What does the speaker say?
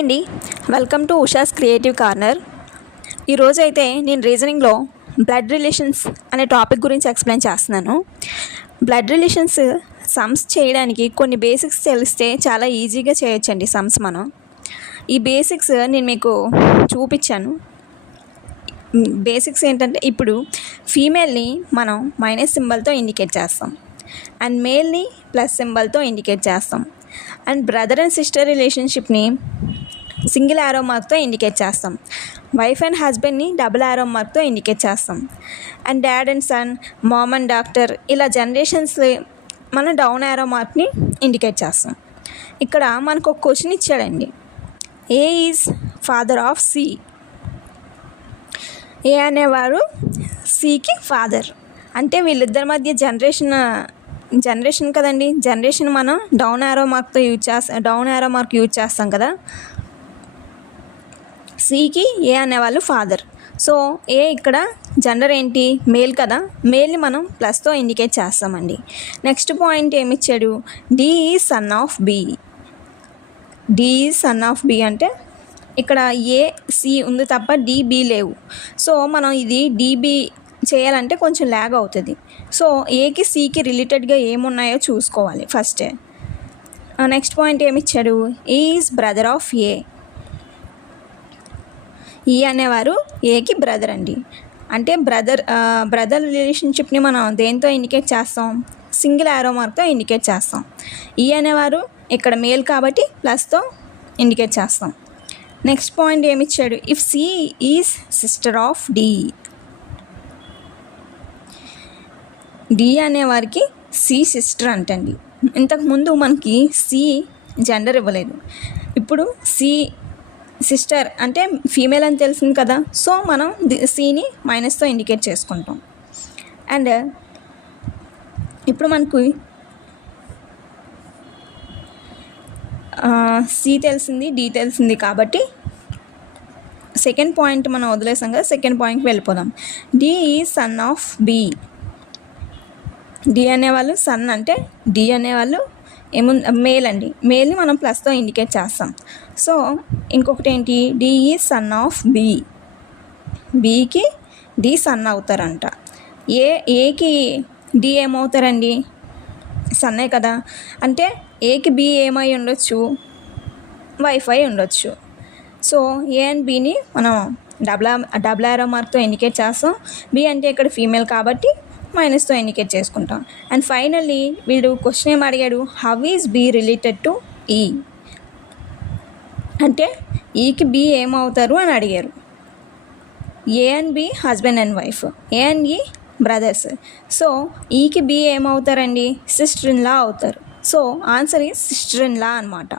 అండి, welcome to Usha's creative corner. ఈరోజు అయితే నేను రీజనింగ్లో బ్లడ్ రిలేషన్స్ అనే టాపిక్ గురించి ఎక్స్ప్లెయిన్ చేస్తున్నాను. బ్లడ్ రిలేషన్స్ సమ్స్ చేయడానికి కొన్ని బేసిక్స్ తెలిస్తే చాలా ఈజీగా చేయొచ్చండి సమ్స్. మనం ఈ బేసిక్స్ నేను మీకు చూపించాను. బేసిక్స్ ఏంటంటే, ఇప్పుడు ఫీమేల్ని మనం మైనస్ సింబల్తో ఇండికేట్ చేస్తాం అండ్ మేల్ని ప్లస్ సింబల్తో ఇండికేట్ చేస్తాం. అండ్ బ్రదర్ అండ్ సిస్టర్ రిలేషన్షిప్ని సింగిల్ యారో మార్క్తో ఇండికేట్ చేస్తాం. వైఫ్ అండ్ హస్బెండ్ని డబుల్ యారో మార్క్తో ఇండికేట్ చేస్తాం. And dad and son, mom and daughter, ఇలా జనరేషన్స్ మనం డౌన్ యారో మార్క్ని ఇండికేట్ చేస్తాం. ఇక్కడ మనకు ఒక క్వశ్చన్ ఇచ్చాడండి. A is father of C. A అనేవారు సికి ఫాదర్. అంటే వీళ్ళిద్దరి మధ్య జనరేషన్ కదండి. జనరేషన్ మనం డౌన్ యారో మార్క్ యూజ్ చేస్తాం కదా. సికి ఏ అనేవాళ్ళు ఫాదర్. సో ఏ ఇక్కడ జెండర్ ఏంటి, మేల్ కదా. మేల్ని మనం ప్లస్తో ఇండికేట్ చేస్తామండి. నెక్స్ట్ పాయింట్ ఏమిచ్చాడు, D is son of B. D is son of B అంటే ఇక్కడ ఏ సి ఉంది తప్ప డిబి లేవు. సో మనం ఇది డిబి చేయాలంటే కొంచెం ల్యాగ్ అవుతుంది. సో ఏకి సికి రిలేటెడ్గా ఏమున్నాయో చూసుకోవాలి ఫస్టే. నెక్స్ట్ పాయింట్ ఏమిచ్చాడు, is brother of A. E అనేవారు ఏకి బ్రదర్ అండి. అంటే బ్రదర్ రిలేషన్షిప్ని మనం దేంతో ఇండికేట్ చేస్తాం, సింగిల్ యారో మార్క్తో ఇండికేట్ చేస్తాం. ఈ అనేవారు ఇక్కడ మేల్ కాబట్టి ప్లస్తో ఇండికేట్ చేస్తాం. నెక్స్ట్ పాయింట్ ఏమిచ్చాడు, if C is sister of D. D అనేవారికి సి సిస్టర్ అంటండి. ఇంతకుముందు మనకి సి జెండర్ ఇవ్వలేదు, ఇప్పుడు సి సిస్టర్ అంటే ఫీమేల్ అని తెలిసింది కదా. సో మనం సిని మైనస్తో ఇండికేట్ చేసుకుంటాం. అండ్ ఇప్పుడు మనకు సి తెలిసింది, డి తెలిసింది కాబట్టి సెకండ్ పాయింట్ మనం వదిలేసాం కదా. సెకండ్ పాయింట్కి వెళ్ళిపోదాం. D is son of B. D అనేవాళ్ళు సన్ అంటే డి అనేవాళ్ళు మేల్ అండి. మేల్ని మనం ప్లస్తో ఇండికేట్ చేస్తాం. సో ఇంకొకటి ఏంటి, D is son of B. బికి డి సన్ అవుతారంట. ఏకి డి ఏమవుతారండి, సన్నే కదా. అంటే ఏకి బి ఏమై ఉండొచ్చు, వైఫ్ అయి ఉండొచ్చు. సో ఏ అండ్ బిని మనం డబుల్ యారో మార్క్తో ఇండికేట్ చేస్తాం. బి అంటే ఇక్కడ ఫీమేల్ కాబట్టి మైనస్తో ఇండికేట్ చేసుకుంటాం. అండ్ ఫైనల్లీ వీడు క్వశ్చన్ ఏం అడిగాడు, how is B related to E. అంటే ఈకి బి ఏమవుతారు అని అడిగారు. A and B husband and wife, A and E brothers. So ఈకి బి ఏమవుతారండి, సిస్టర్ ఇన్ లా అవుతారు. So answer is sister in law అనమాట.